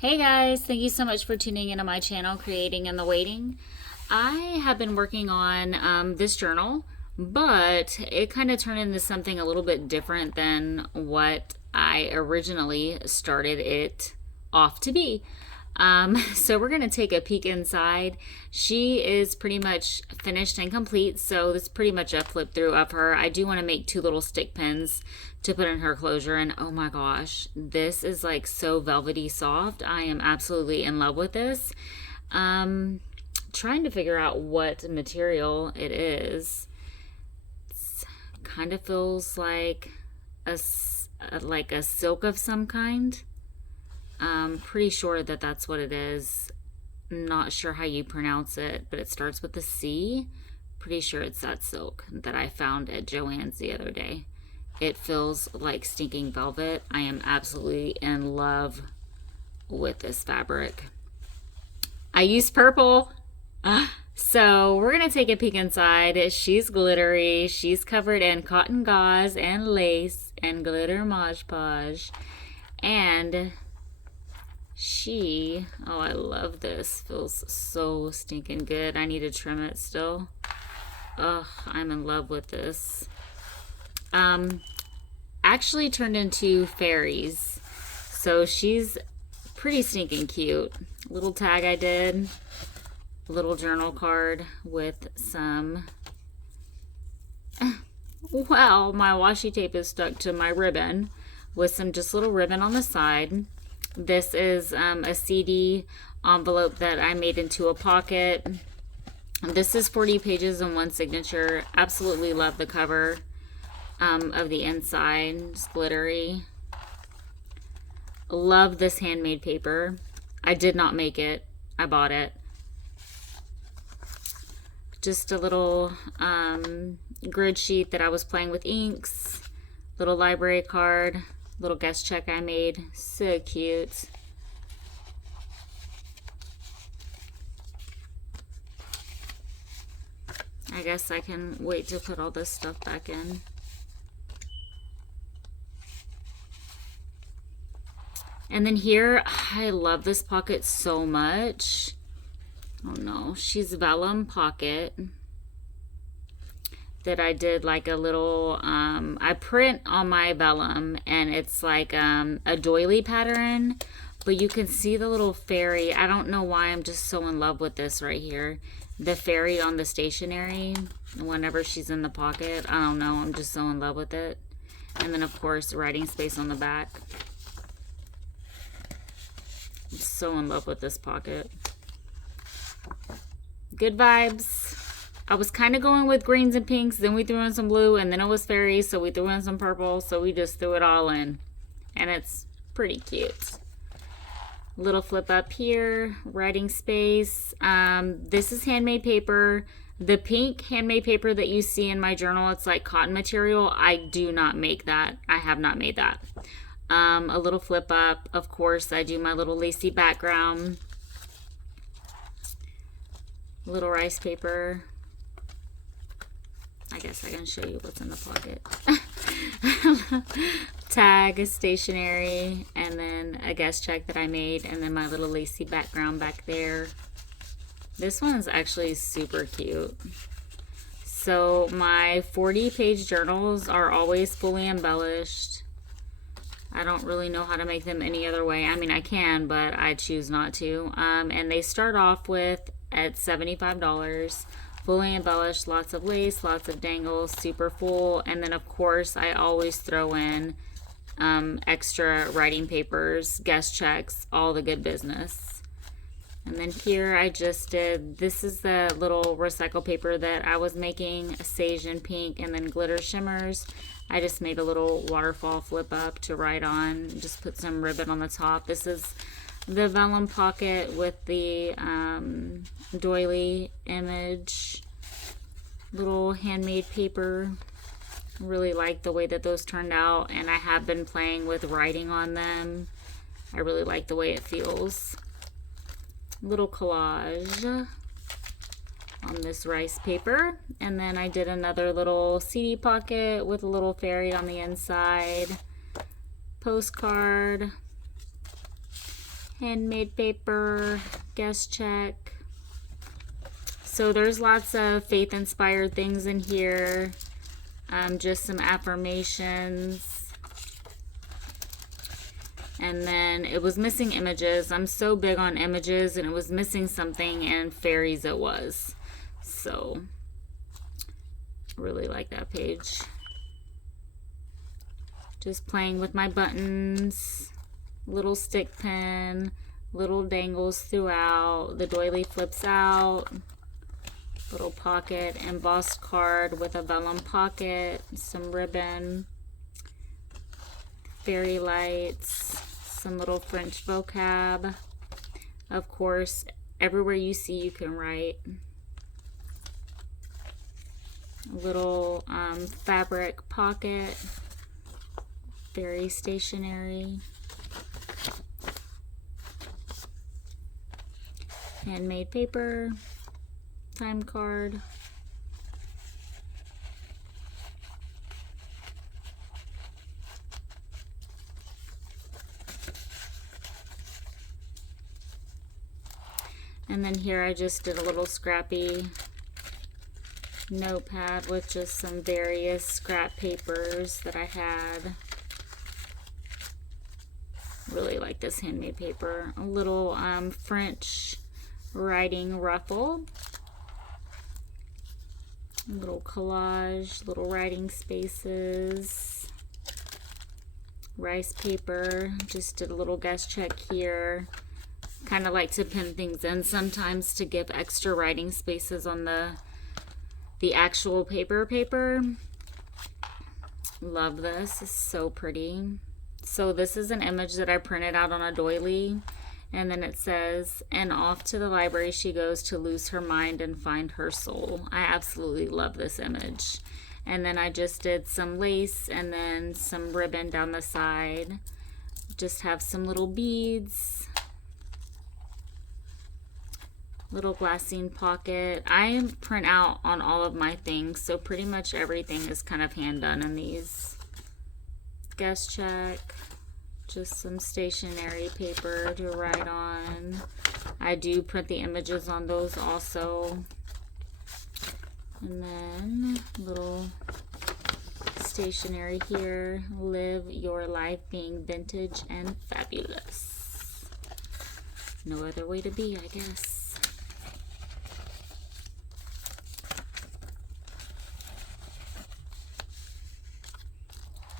Hey guys, thank you so much for tuning into my channel, Creating in the Waiting. I have been working on this journal, but it kind of turned into something a little bit different than what I originally started it off to be. So we're going to take a peek inside. She is pretty much finished and complete, so this is pretty much a flip through of her. I do want to make two little stick pins to put in her closure, and oh my gosh, this is like so velvety soft. I am absolutely in love with this. Trying to figure out what material it is. It's kind of feels like a silk of some kind. I'm pretty sure that that's what it is. Not sure how you pronounce it, but it starts with a C. Pretty sure it's that silk that I found at Joann's the other day. It feels like stinking velvet. I am absolutely in love with this fabric. I used purple. So we're going to take a peek inside. She's glittery. She's covered in cotton gauze and lace and glitter Mod Podge. And oh, I love this. Feels so stinking good. I need to trim it still. Ugh, I'm in love with this. Actually turned into fairies. So she's pretty stinking cute. Little tag I did. Little journal card with some... Well, my washi tape is stuck to my ribbon with some just little ribbon on the side. This is a CD envelope that I made into a pocket. This is 40 pages and one signature. Absolutely love the cover of the inside. It's glittery. Love this handmade paper. I did not make it. I bought it. Just a little grid sheet that I was playing with inks. Little library card. Little guest check I made. So cute. I guess I can wait to put all this stuff back in. And then here, I love this pocket so much. Oh no, she's vellum pocket that I did like a little, I print on my vellum and it's like a doily pattern, but you can see the little fairy. I don't know why I'm just so in love with this right here. The fairy on the stationery, whenever she's in the pocket. I don't know, I'm just so in love with it. And then of course, writing space on the back. I'm so in love with this pocket. Good vibes. I was kind of going with greens and pinks, then we threw in some blue, and then it was fairies, so we threw in some purple, so we just threw it all in. And it's pretty cute. Little flip up here, writing space. This is handmade paper. The pink handmade paper that you see in my journal, it's like cotton material. I do not make that. I have not made that. A little flip up. Of course, I do my little lacy background. Little rice paper. I guess I can show you what's in the pocket. Tag, stationery, and then a guest check that I made, and then my little lacy background back there. This one's actually super cute. So my 40-page journals are always fully embellished. I don't really know how to make them any other way. I mean, I can, but I choose not to. And they start off with at $75. Fully embellished, lots of lace, lots of dangles, super full. And then, of course, I always throw in extra writing papers, guest checks, all the good business. And then here I just did, this is the little recycle paper that I was making, sage and pink, and then glitter shimmers. I just made a little waterfall flip up to write on, just put some ribbon on the top. This is the vellum pocket with the doily image, little handmade paper. Really like the way that those turned out, and I have been playing with writing on them. I really like the way it feels. Little collage on this rice paper, and then I did another little CD pocket with a little fairy on the inside, postcard, handmade paper, guest check. So there's lots of faith inspired things in here. Just some affirmations. And then it was missing images. I'm so big on images, and it was missing something, and fairies it was. So really like that page. Just playing with my buttons, little stick pin, little dangles throughout. The doily flips out. Little pocket, embossed card with a vellum pocket, some ribbon, fairy lights, some little French vocab. Of course, everywhere you see you can write. A little fabric pocket, very stationery. Handmade paper. Time card. And then here I just did a little scrappy notepad with just some various scrap papers that I had. Really like this handmade paper. A little French writing ruffle. Little collage, little writing spaces, rice paper. Just did a little guest check here. Kind of like to pin things in sometimes to give extra writing spaces on the actual paper. Love this. It's so pretty. So this is an image that I printed out on a doily. And then it says, and off to the library she goes to lose her mind and find her soul. I absolutely love this image. And then I just did some lace and then some ribbon down the side. Just have some little beads. Little glassine pocket. I print out on all of my things, so pretty much everything is kind of hand done in these. Guest check. Just some stationery paper to write on. I do print the images on those also. And then little stationery here. Live your life being vintage and fabulous. No other way to be, I guess.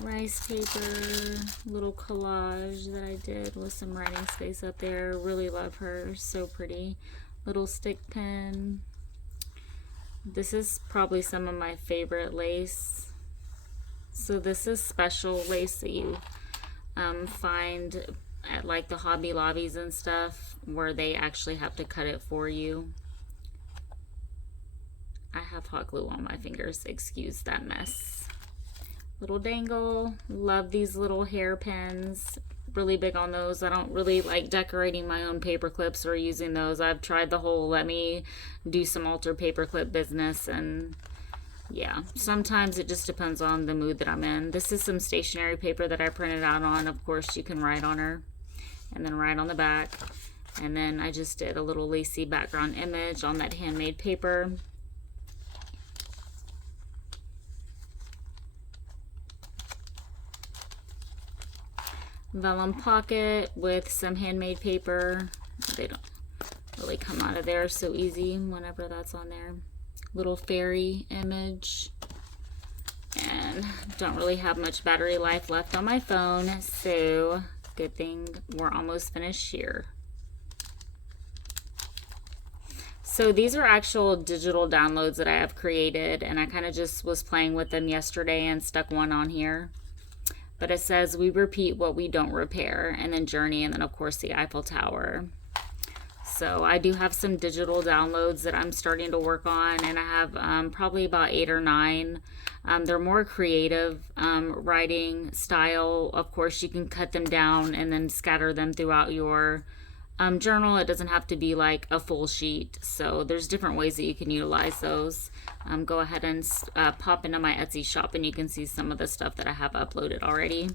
Rice paper, little collage that I did with some writing space up there. Really love her, so pretty. Little stick pin. This is probably some of my favorite lace. So this is special lace that you find at like the Hobby Lobbies and stuff, where they actually have to cut it for you. I have hot glue on my fingers, excuse that mess. Little dangle. Love these little hairpins. Really big on those. I don't really like decorating my own paper clips or using those. I've tried the whole let me do some alter paper clip business, and yeah, sometimes it just depends on the mood that I'm in. This is some stationery paper that I printed out on. Of course, you can write on her and then write on the back. And then I just did a little lacy background image on that handmade paper. Vellum pocket with some handmade paper. They don't really come out of there so easy whenever that's on there. Little fairy image. And don't really have much battery life left on my phone, so good thing we're almost finished here. So these are actual digital downloads that I have created, and I kind of just was playing with them yesterday and stuck one on here. But it says, we repeat what we don't repair, and then journey, and then of course the Eiffel Tower. So I do have some digital downloads that I'm starting to work on, and I have probably about 8 or 9. They're more creative writing style. Of course, you can cut them down and then scatter them throughout your journal. It doesn't have to be like a full sheet. So there's different ways that you can utilize those. Go ahead and pop into my Etsy shop, and you can see some of the stuff that I have uploaded already.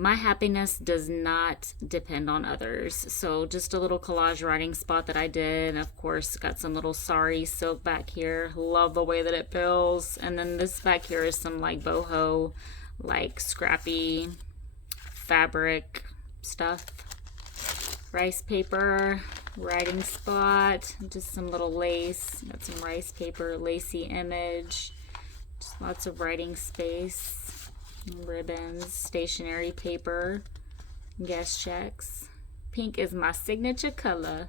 My happiness does not depend on others. So just a little collage writing spot that I did. Of course, got some little sari silk back here. Love the way that it feels. And then this back here is some like boho, like scrappy fabric stuff. Rice paper, writing spot, just some little lace. Got some rice paper, lacy image. Just lots of writing space. Ribbons, stationery paper, guest checks. Pink is my signature color.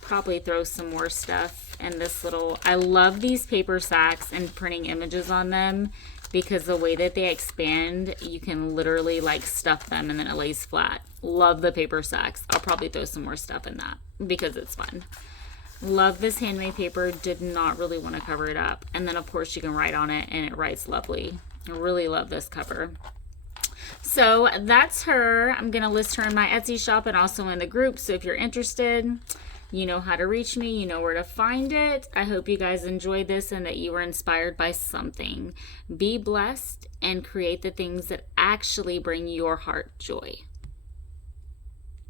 Probably throw some more stuff in this little, I love these paper sacks and printing images on them because the way that they expand, you can literally like stuff them and then it lays flat. Love the paper sacks. I'll probably throw some more stuff in that because it's fun. Love this handmade paper. Did not really want to cover it up. And then of course you can write on it and it writes lovely. I really love this cover. So that's her. I'm going to list her in my Etsy shop and also in the group. So if you're interested, you know how to reach me. You know where to find it. I hope you guys enjoyed this and that you were inspired by something. Be blessed and create the things that actually bring your heart joy.